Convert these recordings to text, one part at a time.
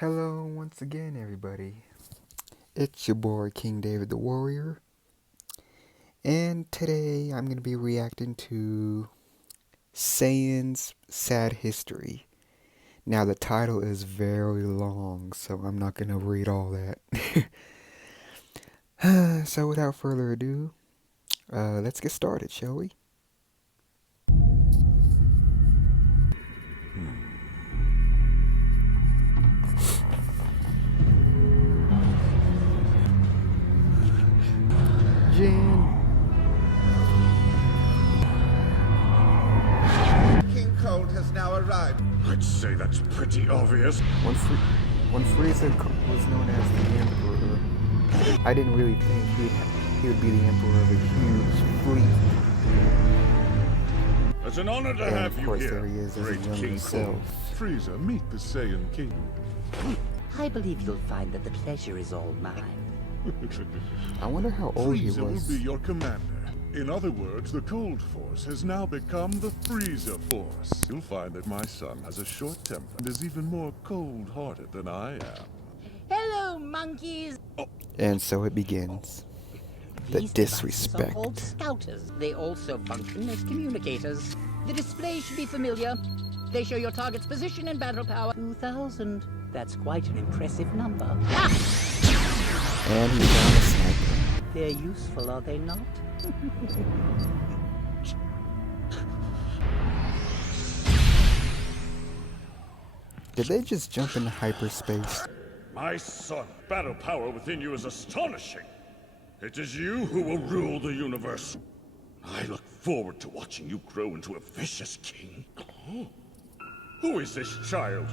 Hello once again, everybody. It's your boy King David the Warrior, and today I'm going to be reacting to Saiyans Sad History. Now, the title is very long, so I'm not going to read all that. So, without further ado, let's get started, shall we? Jin. King Cold has now arrived. I'd say that's pretty obvious. When Frieza was known as the Emperor, I didn't really think he would be the Emperor of a huge fleet. It's an honor to And have of you course here, there he is as a great younger King self. Cold. Frieza, meet the Saiyan King. I believe you'll find that the pleasure is all mine. I wonder how old he Frieza was. will be your commander. In other words, the Cold Force has now become the Frieza Force. You'll find that my son has a short temper and is even more cold-hearted than I am. Hello, monkeys! And so it begins. The These devices disrespect. are called scouters. They also function as communicators. The display should be familiar. They show your target's position and battle power. 2,000. That's quite an impressive number. Ha! And he found a sniper. They're useful, are they not? Did they just jump into hyperspace? My son, battle power within you is astonishing. It is you who will rule the universe. I look forward to watching you grow into a vicious king. Who is this child?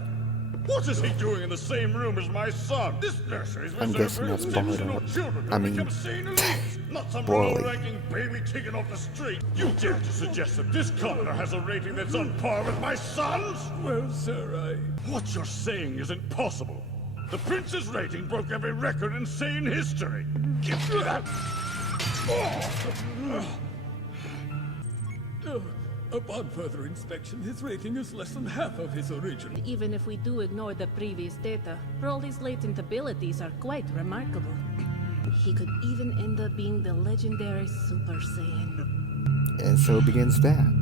What is he doing in the same room as my son? This nursery is I'm reserved guessing for that's exceptional Bardock. children who I mean, become sane elites, not some Broly. low-ranking baby taken off the street. You dare to suggest that this commoner has a rating that's on par with my son's? Well, sir, What you're saying isn't possible. The prince's rating broke every record in sane history. Give me that! Upon further inspection, his rating is less than half of his original. Even if we do ignore the previous data, Broly's latent abilities are quite remarkable. He could even end up being the legendary Super Saiyan. And so begins that.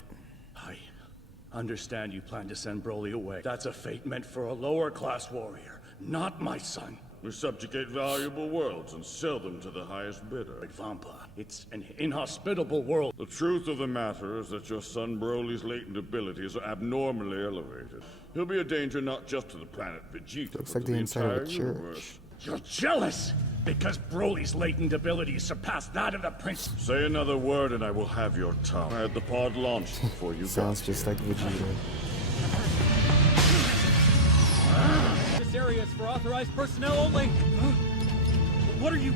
I understand you plan to send Broly away. That's a fate meant for a lower class warrior, not my son. We subjugate valuable worlds and sell them to the highest bidder. But Vampa, it's an inhospitable world. The truth of the matter is that your son Broly's latent abilities are abnormally elevated. He'll be a danger not just to the planet Vegeta, Looks but like to the the inside of a entire church. universe. You're jealous because Broly's latent abilities surpass that of the prince. Say another word and I will have your tongue. I had the pod launched before you Sounds got just here. like Vegeta. This area is for authorized personnel only. What are you?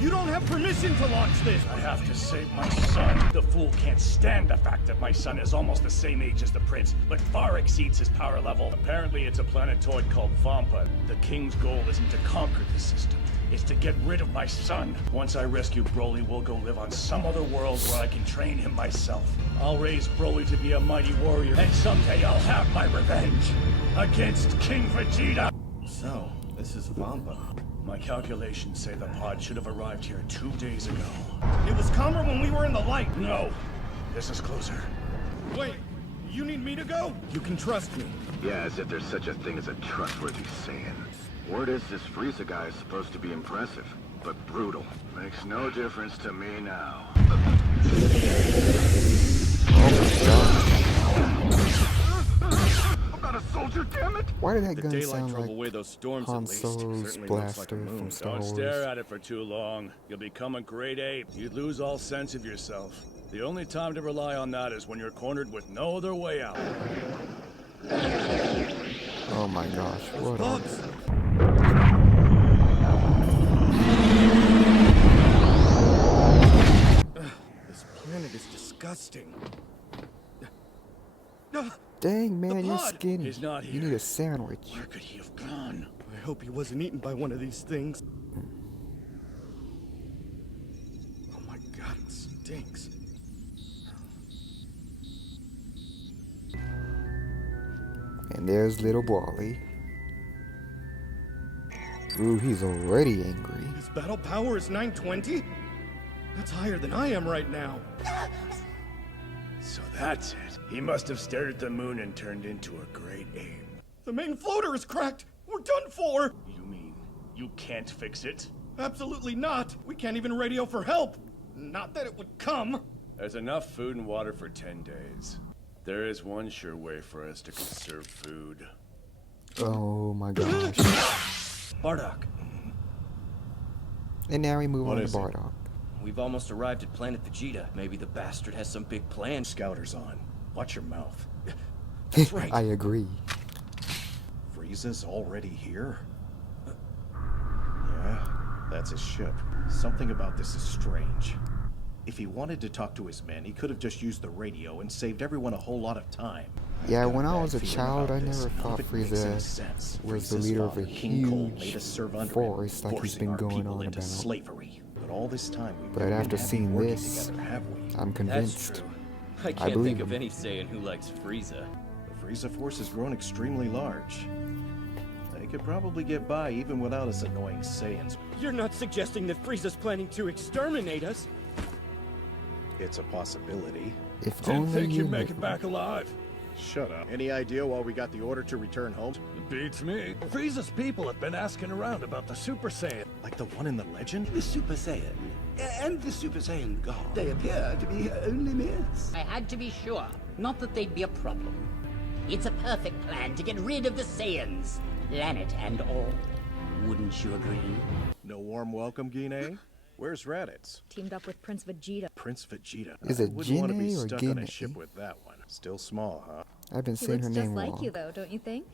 You don't have permission to launch this. I have to save my son. The fool can't stand the fact that my son is almost the same age as the prince, but far exceeds his power level. Apparently, it's a planetoid called Vampa. The king's goal isn't to conquer the system. It's to get rid of my son. Once I rescue Broly, we'll go live on some other world where I can train him myself. I'll raise Broly to be a mighty warrior, and someday I'll have my revenge against King Vegeta. So, this is Vampa. My calculations say the pod should have arrived here 2 days ago. It was calmer when we were in the light. No, this is closer. Wait, you need me to go? You can trust me. Yeah, as if there's such a thing as a trustworthy Saiyan. Word is this Frieza guy is supposed to be impressive, but brutal. Makes no difference to me now. I'm not a soldier, damn it! Why did that The gun daylight sound drove like away those storms Han at least. Solo's Certainly looks like a blaster moon. from Star Don't Wars? stare at it for too long. You'll become a great ape. You'd lose all sense of yourself. The only time to rely on that is when you're cornered with no other way out. Oh my gosh, what Bugs. This planet is disgusting. Dang man, you're pod skinny. is not You here. need a sandwich. Where could he have gone? I hope he wasn't eaten by one of these things. Oh my god, it stinks. And there's little Broly. Ooh, he's already angry. His battle power is 920? That's higher than I am right now. So that's it. He must have stared at the moon and turned into a great ape. The main floater is cracked. We're done for. You mean you can't fix it? Absolutely not. We can't even radio for help. Not that it would come. There's enough food and water for 10 days. There is one sure way for us to conserve food. Oh my gosh. Bardock, And now we move What on to is it? Bardock. we've almost arrived at planet Vegeta. Maybe the bastard has some big plan. Scouters on. Watch your mouth. That's right. I agree. Frieza's already here? Yeah, that's his ship. Something about this is strange. If he wanted to talk to his men, he could have just used the radio and saved everyone a whole lot of time. Yeah, I've got when I bad was a feeling child, about I this. never None thought of it makes any Frieza sense. was the Frieza's leader of a father, King Cole, made huge us serve under him, force like he's forcing been our going people on into about. slavery. But all this time we've But never after been happy seeing working this, together, have we? I'm convinced. That's true. I can't believe think of him. any Saiyan who likes Frieza. The Frieza force has grown extremely large. They could probably get by even without us annoying Saiyans. You're not suggesting that Frieza's planning to exterminate us? It's a possibility. If Didn't only think you you'd make knew. it back alive. Shut up. Any idea why we got the order to return home? Beats me. Frieza's people have been asking around about the Super Saiyan. Like the one in the legend? The Super Saiyan and the Super Saiyan God. They appear to be only myths. I had to be sure. Not that they'd be a problem. It's a perfect plan to get rid of the Saiyans. Planet and all. Wouldn't you agree? No warm welcome, Gine? Where's Raditz? Teamed up with Prince Vegeta. Prince Vegeta. Is I it wouldn't want to be Gine or stuck on a Gine? ship with that one. Still small, huh? I've been He saying looks her just name like wrong. you, though, don't you think?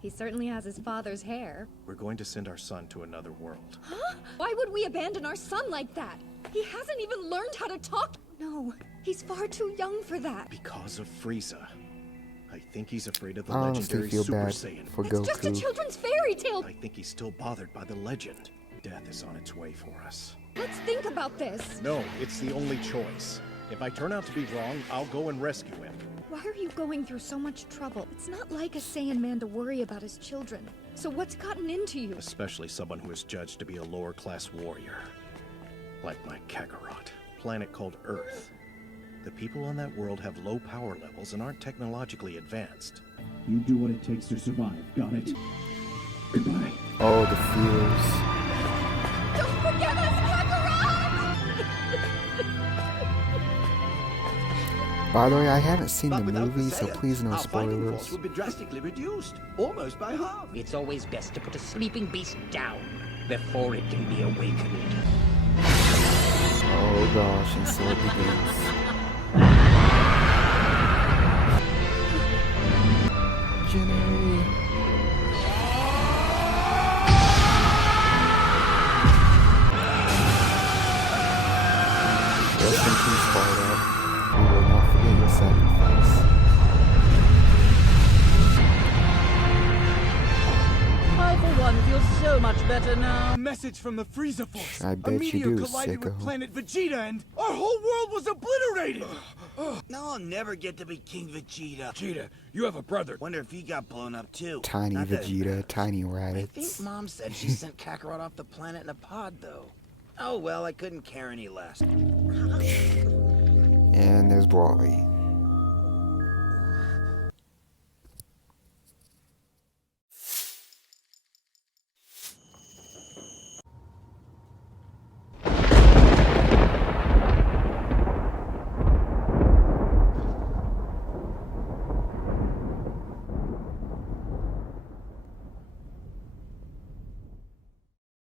He certainly has his father's hair. We're going to send our son to another world. Why would we abandon our son like that? He hasn't even learned how to talk. No, he's far too young for that. Because of Frieza. I think he's afraid of the I honestly legendary feel Super bad Saiyan. for It's just a Goku. children's fairy tale. I think he's still bothered by the legend. Death is on its way for us. Let's think about this. No, it's the only choice. If I turn out to be wrong, I'll go and rescue him. Why are you going through so much trouble? It's not like a Saiyan man to worry about his children. So what's gotten into you? Especially someone who is judged to be a lower class warrior. Like my Kakarot. Planet called Earth. The people on that world have low power levels and aren't technologically advanced. You do what it takes to survive. Got it? Goodbye. Oh, the feels. Don't forget us, By the way, I haven't seen the But without movie, so Saiyans, please no our fighting spoilers. force would be drastically reduced, almost by half. It's always best to put a sleeping beast down before it can be awakened. Oh gosh, and so it begins. Jenny. Rest in peace, Bardock. We will not forget your sacrifice. I, for one, feel so much better now. Message from the Frieza Force. I A bet you meteor do, collided with sicko. planet Vegeta and our whole world was obliterated. No, I'll never get to be King Vegeta. Vegeta, you have a brother. Wonder if he got blown up too. Tiny Not that it Vegeta, matters. tiny I Raditz. think Mom said she sent Kakarot off the planet in a pod, though. Oh well, I couldn't care any less. And there's Broly.